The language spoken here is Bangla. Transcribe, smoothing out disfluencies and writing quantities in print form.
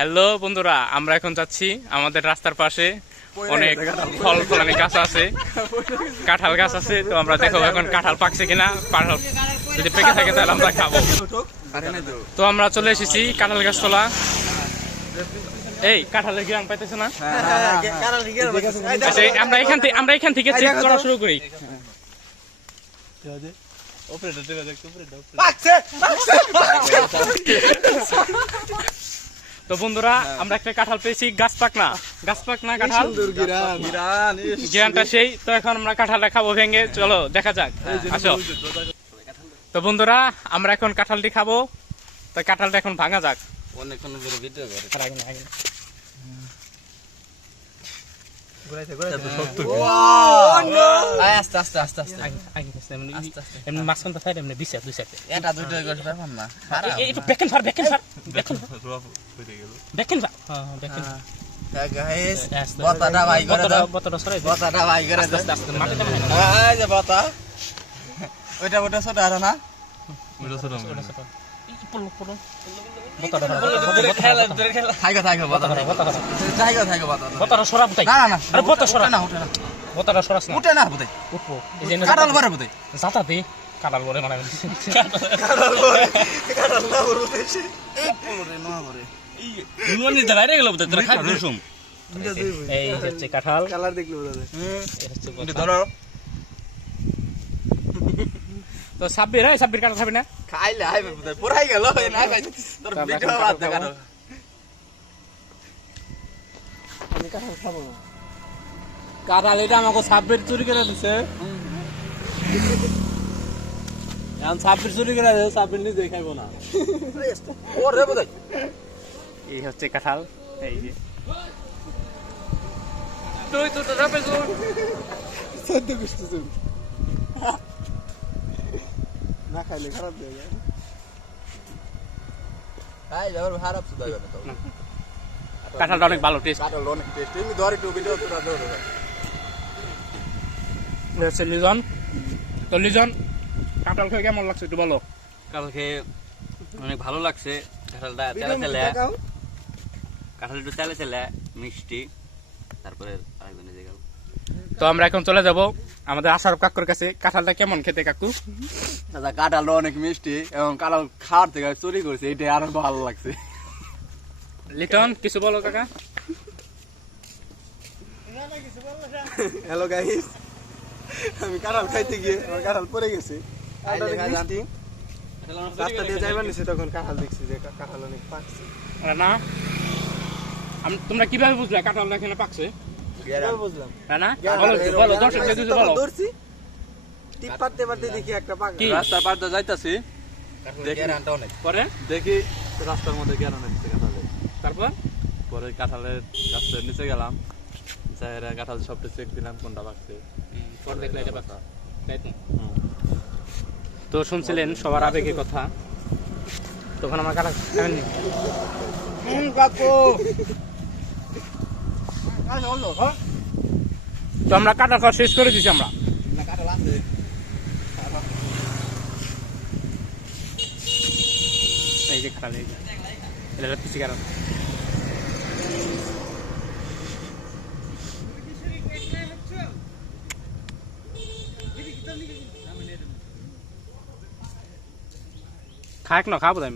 হ্যালো বন্ধুরা, আমরা এখন যাচ্ছি আমাদের রাস্তার পাশে অনেক ফল ফলানি গাছ আছে, কাঁঠাল গাছ আছে। তো আমরা দেখো এখন কাঁঠাল পাকছে কিনা, কাঁঠাল যদি পেকে থাকে তাহলে আমরা খাবো। তো আমরা চলে এসেছি কাঁঠাল গাছ তোলা। এই কাঁঠালের গ্রাম পাইতেছে না? আচ্ছা, আমরা এখান থেকে চেক করা শুরু করি। তো বন্ধুরা, আমরা একটা কাঁঠাল পেয়েছি, গাছ পাক না কাঁঠাল, গ্রামটা সেই। তো এখন আমরা কাঁঠালটা খাবো ভেঙে, চলো দেখা যাক, আসো। তো বন্ধুরা, আমরা এখন কাঁঠালটি খাবো। তো কাঁঠালটা এখন ভাঙা যাক। কাঁঠাল তো সাব্বির কাঁঠাল খাবি না? খাইলে পুরাই গেল না খাই তোর ভিডিও বাদ দে কারো আমি কাঁঠাল খাবো না। কাঁঠাল এটা আমাকে সাব্বির চুরি করে দিছে। এখন সাব্বির চুরি করে দিছে, সাব্বির নিজে খাইবো না। ওরে বোধ এই হচ্ছে কাঁঠাল। এই যে না খাইলে খারাপ হয়ে যায়। খাই যাবার খারাপ তো দাইবে তো কাঁঠালটা অনেক ভালো টেস্ট। কাটাল অনেক টেস্ট তুমি ধরে একটু ভিডিও তোরা ধরে হচ্ছে লিজন। তো লিজন, কাঁঠাল খেয়ে কেমন লাগছে একটু বলো। কাঁঠাল খেয়ে অনেক ভালো লাগছে। কাঁঠালটা তেলে তেলে, কাঁঠাল একটু তেলে তেলে মিষ্টি। তারপরে আরেকজনে যে গেল। তো আমরা এখন চলে যাব আমাদের আশারফ কাকুর কাছে। কাঁঠালটা কেমন খেতে কাকু? দাদা কাটালটা অনেক মিষ্টি এবং কাটাল খাওয়ার থেকে চুরি করছে, এটা আরো ভালো লাগছে। লিটন, কিছু বলো কাকা। হ্যালো গাইস, আমি কাঁঠাল খাইতে গিয়ে আমার কাঁঠাল পড়ে গেছে। রাস্তা দিয়ে যাইবার নিছে, তখন কাঁঠাল দেখছি যে কাঁঠাল অনেক পাকছে। না, তোমরা কিভাবে বুঝলে কাঁঠালটা এখানে পাকছে? বুঝলাম না বলো, দর্শকদের কিছু বলো। ধরছি, টিপ পারতে পারতে দেখি একটা পাক। কি রাস্তার পাড়তে যাইতাছি, পরে দেখি রাস্তার মধ্যে গেল নাকছে কাঁঠালে। তারপর পরে কাঁঠালের গাছের নিচে গেলাম, কাঁঠাল সবটা চেক দিলাম কোনটা পাকছে। পরে দেখলে এটা পাকা, তাই তো? তো শুনছিলেন সবার আবেগের কথা। তখন আমার কাঁঠাল খাবেননি। তো আমরা কাঁঠাল খাওয়া শেষ করে দিছি আমরা। এই যে কাঁঠাল, এই যে এটা হচ্ছে কারণ খাক না খাবো তাই